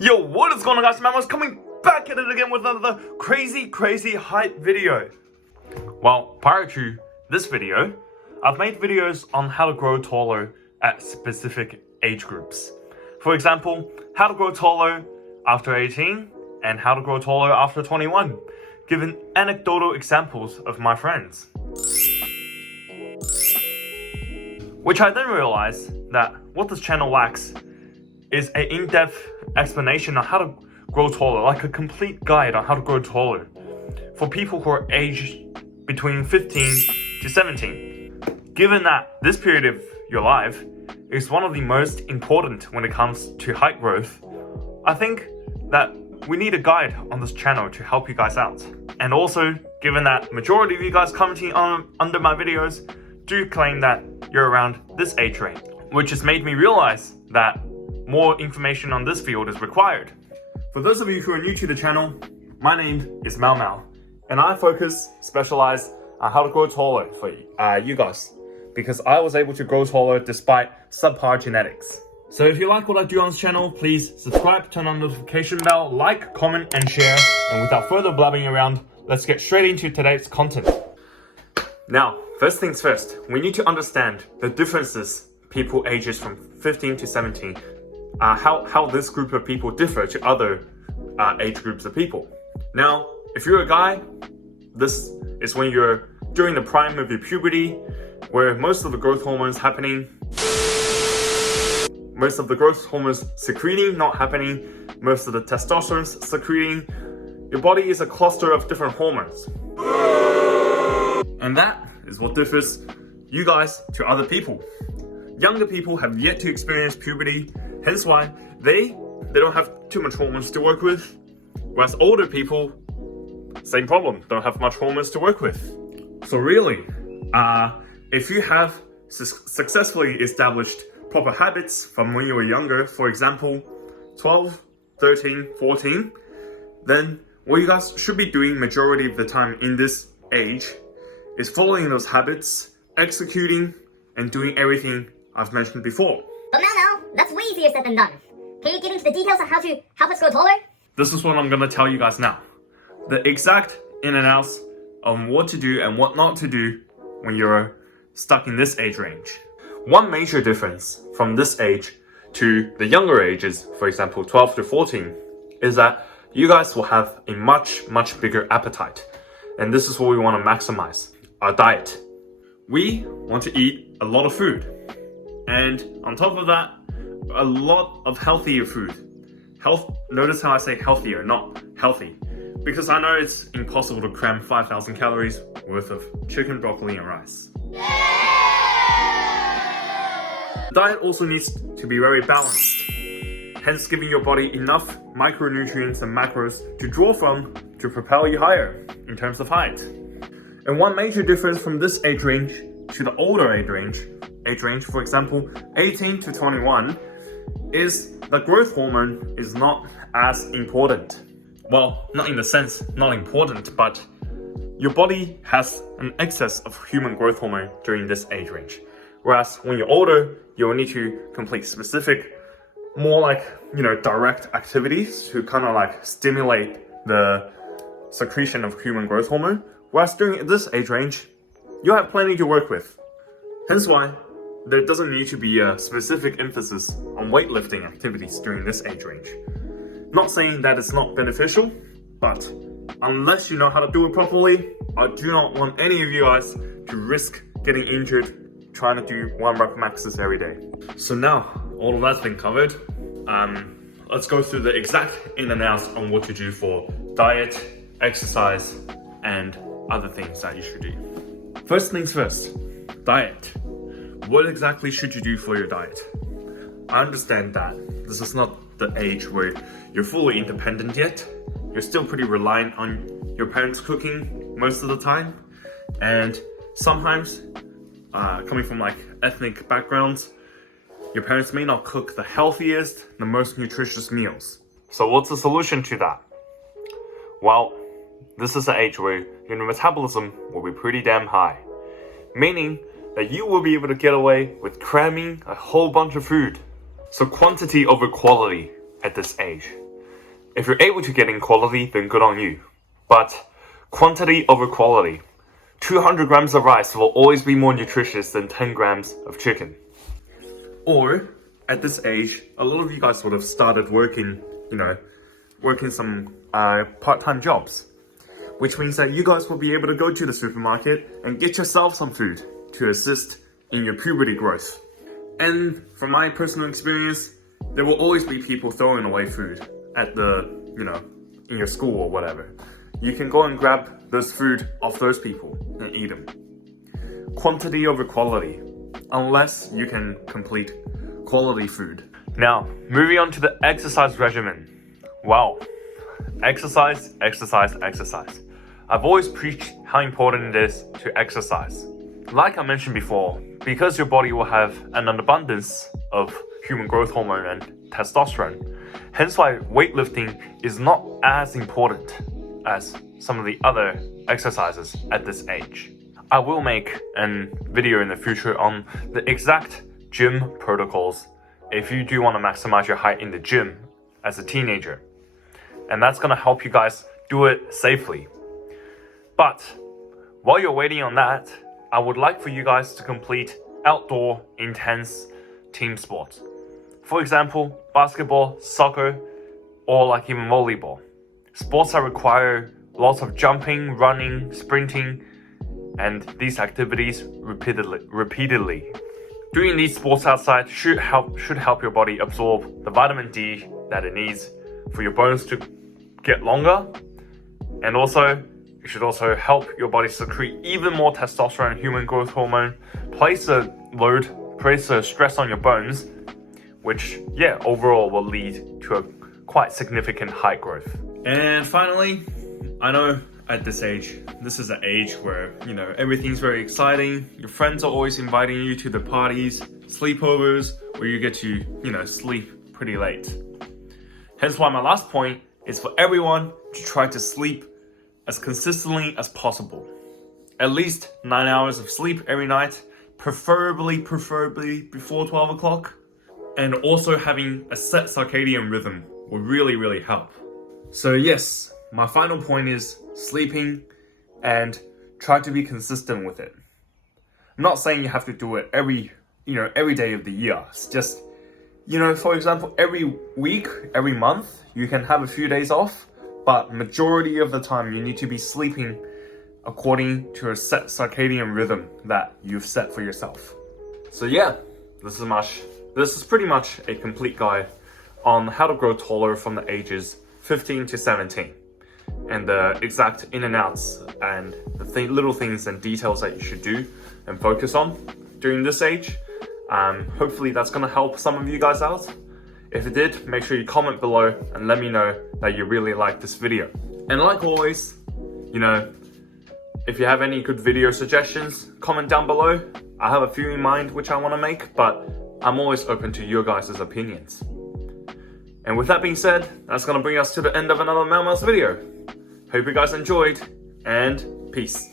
Yo, what is going on, guys? Man was coming back at it again with another crazy hype video. Well, prior to this video, I've made videos on how to grow taller at specific age groups. For example, how to grow taller after 18 and how to grow taller after 21, given anecdotal examples of my friends. Which I then realized that what this channel lacks is an in-depth explanation on how to grow taller, like a complete guide on how to grow taller for people who are aged between 15 to 17. Given that this period of your life is one of the most important when it comes to height growth, I think that we need a guide on this channel to help you guys out. And also, given that majority of you guys commenting under my videos do claim that you're around this age range, which has made me realize that more information on this field is required. For those of you who are new to the channel, my name is Mau, and I specialize on how to grow taller for you guys, because I was able to grow taller despite subpar genetics. So if you like what I do on this channel, please subscribe, turn on the notification bell, like, comment, and share. And without further blabbing around, let's get straight into today's content. Now, first things first, we need to understand the differences people ages from 15 to 17, how this group of people differ to other age groups of people. Now, if you're a guy, this is when you're during the prime of your puberty, where most of the growth hormones secreting, not happening, most of the testosterone secreting. Your body is a cluster of different hormones. And that is what differs you guys to other people. Younger people have yet to experience puberty, hence why they don't have too much hormones to work with. Whereas older people, same problem, don't have much hormones to work with. So really, if you have successfully established proper habits from when you were younger, for example, 12, 13, 14, then what you guys should be doing majority of the time in this age is following those habits, executing, and doing everything I've mentioned before. But now, that's way easier said than done. Can you get into the details on how to help us grow taller? This is what I'm gonna tell you guys now. The exact in and outs on what to do and what not to do when you're stuck in this age range. One major difference from this age to the younger ages, for example 12 to 14, is that you guys will have a much bigger appetite. And this is what we want to maximize, our diet. We want to eat a lot of food. And on top of that, a lot of healthier food. Notice how I say healthier, not healthy. Because I know it's impossible to cram 5,000 calories worth of chicken, broccoli, and rice. The diet also needs to be very balanced, hence giving your body enough micronutrients and macros to draw from to propel you higher in terms of height. And one major difference from this age range to the older age range, for example 18 to 21, is the growth hormone is not as important. Well, not in the sense not important, but your body has an excess of human growth hormone during this age range. Whereas when you're older, you will need to complete specific, more like, direct activities to kind of like stimulate the secretion of human growth hormone. Whereas during this age range, you have plenty to work with. Hence why there doesn't need to be a specific emphasis on weightlifting activities during this age range. Not saying that it's not beneficial, but unless you know how to do it properly, I do not want any of you guys to risk getting injured trying to do 1 rep maxes every day. So now, all of that's been covered. Let's go through the exact in and outs on what to do for diet, exercise, and other things that you should do. First things first, diet. What exactly should you do for your diet? I understand that this is not the age where you're fully independent yet. You're still pretty reliant on your parents' cooking most of the time. And sometimes, coming from like ethnic backgrounds, your parents may not cook the healthiest, the most nutritious meals. So what's the solution to that? Well, this is the age where your metabolism will be pretty damn high. Meaning that you will be able to get away with cramming a whole bunch of food. So quantity over quality at this age. If you're able to get in quality, then good on you. But quantity over quality. 200 grams of rice will always be more nutritious than 10 grams of chicken. Or, at this age, a lot of you guys would have started working some part-time jobs. Which means that you guys will be able to go to the supermarket and get yourself some food to assist in your puberty growth. And from my personal experience, there will always be people throwing away food at in your school or whatever. You can go and grab those food off those people and eat them. Quantity over quality, unless you can complete quality food. Now, moving on to the exercise regimen. Wow. Exercise, exercise, exercise. I've always preached how important it is to exercise. Like I mentioned before, because your body will have an abundance of human growth hormone and testosterone, hence why weightlifting is not as important as some of the other exercises at this age. I will make a video in the future on the exact gym protocols if you do want to maximize your height in the gym as a teenager. And that's going to help you guys do it safely. But while you're waiting on that, I would like for you guys to complete outdoor intense team sports. For example, basketball, soccer, or like even volleyball. Sports that require lots of jumping, running, sprinting, and these activities repeatedly. Doing these sports outside should help your body absorb the vitamin D that it needs for your bones to get longer, and also it should also help your body secrete even more testosterone, human growth hormone, place a stress on your bones, which overall will lead to a quite significant height growth. And finally, I know at this age, this is an age where everything's very exciting. Your friends are always inviting you to the parties, sleepovers, where you get to sleep pretty late. Hence why my last point is for everyone to try to sleep as consistently as possible. At least 9 hours of sleep every night, preferably before 12 o'clock. And also having a set circadian rhythm will really help. So yes, my final point is sleeping and try to be consistent with it. I'm not saying you have to do it every day of the year. It's just, for example, every week, every month, you can have a few days off, but majority of the time you need to be sleeping according to a set circadian rhythm that you've set for yourself. So yeah, this is pretty much a complete guide on how to grow taller from the ages 15 to 17. And the exact in and outs and the little things and details that you should do and focus on during this age. Hopefully that's going to help some of you guys out. If it did, make sure you comment below and let me know that you really liked this video. And like always, if you have any good video suggestions, comment down below. I have a few in mind which I want to make, but I'm always open to your guys' opinions. And with that being said, that's going to bring us to the end of another Mouse video. Hope you guys enjoyed, and peace.